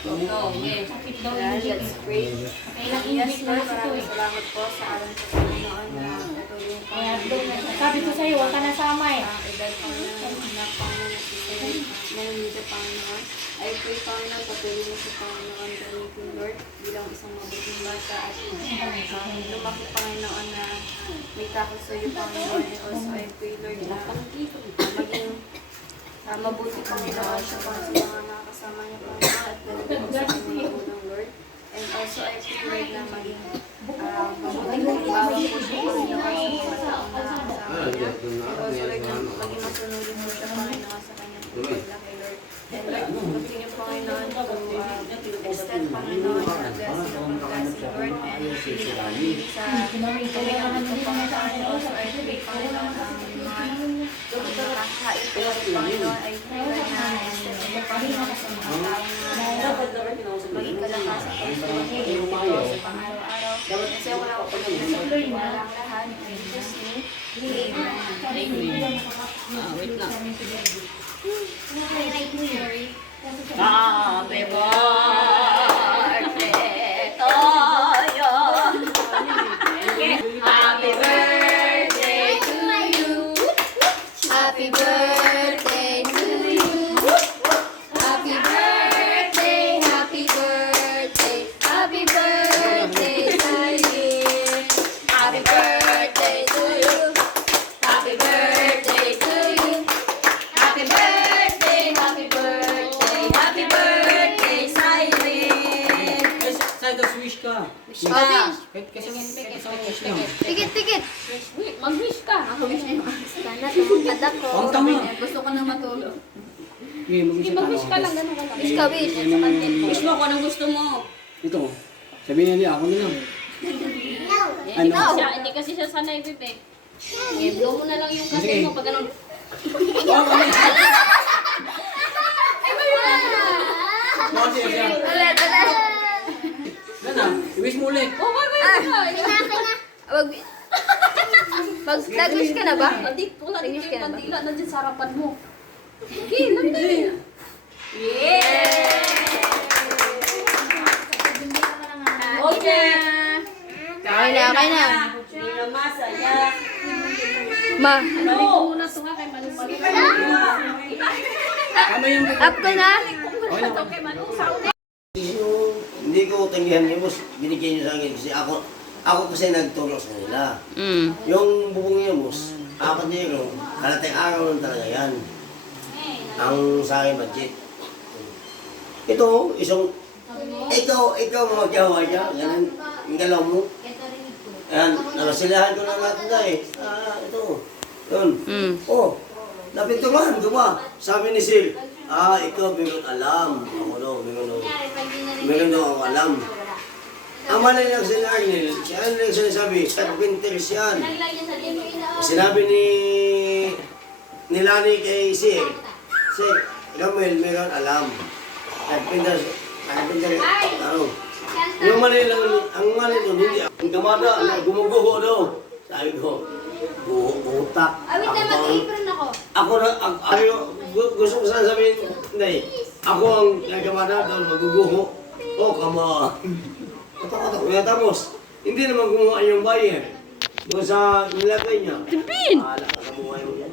Okay. Sakit daw Ayan, yung let's pray. Kailang Yes, inject Lord, na kasi ito maraming eh. salamat po sa alam sa Panginoon na ito yung Kaya doon, sabi ko sa'yo, huwag ka nasama eh. ang edad Panginoon na Panginoon at isa nanunod Panginoon. I pray Panginoon, patuloy mo si Panginoon gamitin Lord bilang isang mabuting bata at lumaki Panginoon na may takot sa iyo Panginoon. And also I pray Lord na maging mabuti Panginoon siya pa sa mga nakakasama niya Panginoon at ganun po sa kanyang unang Lord. And also I pray Lord na maging mabuting halimbawa po siya Panginoon sa mga taong nakakasama niya. And also Lord na maging masunodin po siya Panginoon sa kanyang paglaki Lord. And Lord, kapag niyo Panginoon to extend Panginoon ang blessing of blessing Lord and sa kailangan ko Panginoon. And also I pray Panginoon ang mga nakakain ko Panginoon ay pray Lord na extend mo Panginoon sa mga taong maging kalakasan ko sa mga sa pang-araw-araw. Kasi wala ko pag-ibig walang lahat. In Jesus' name, Amen. Wait lang. Happy birthday to you. Happy birthday to you. Happy birthday to you. Happy birthday, happy birthday, happy birthday to you. Happy birthday to you. Happy birthday to you. Happy birthday, happy birthday, happy birthday, Cyril. Side of wish ka. Wish ka. Kasi wish lang. Tikit. Mag-wish ka. Ako wish na yung sana tumutad ako. Ang tama. Gusto ko na matulog. Okay, mag-wish Mag-wish ka lang, gano'n ka lang. Wish ka, wish. Wish mo kung anong gusto mo. Ito. Sabihin niya, ako na lang. Hindi kasi siya, hindi kasi siya sanay, Bebe. Eh, blow mo na lang yung kasi mo pag ganun. Kasi siya. Ulit. Gana, i-wish mo ulit. Oh, wag. Nag-wish ka na ba? Hindi, wala rin Wish yung ka na ba? kandila nandiyan sa harapan mo. Okay, nandun. Okay. Okay na. Masaya. Ma, Balik ko muna ito nga kay Manu. Ano yung... up ko na. Ito kay Manu. Sound. Hindi ko tanggihan niyo, boss. Binigyan niyo sa akin kasi ako kasi nagtulong sa kanila. Yung bubong niyo, boss, 4 niyo, kalating araw lang talaga yan. Ang sa akin budget. Ito, ikaw magjawa niya, ganun, yung galaw mo. Ayan, nalasilahan ko na natin na eh. Ito, yun. Oh, napinturan ko ba? Sabi ni Sir, ikaw meron alam. Ako daw, meron daw ako alam. Ang mali lang si Arnel, si Arnel sinasabi, carpenters yan. Sinabi ni Lani kay Sir, ikaw meron alam. Carpenters, ano? Yung mali lang, ang mali doon, hindi ako. Ang kamada, gumuguho daw. Sabi ko, utak. Ako na, gusto ko sana sabihin, hindi. Ako ang nagamana doon, maguguho. Oh, come on. Katak-katak. Kaya tapos, hindi naman gumawa yung buyer. Doon sa nilagay niya. Bahala ka sa buhay mo yan.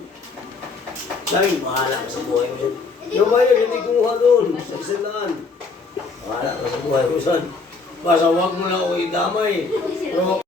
Sabi, bahala ka sa buhay mo yan. Yung buyer, hindi kumuha doon. Sa silaan. Bahala ka sa buhay mo yan. Basta huwag mo na ako idamay. Pero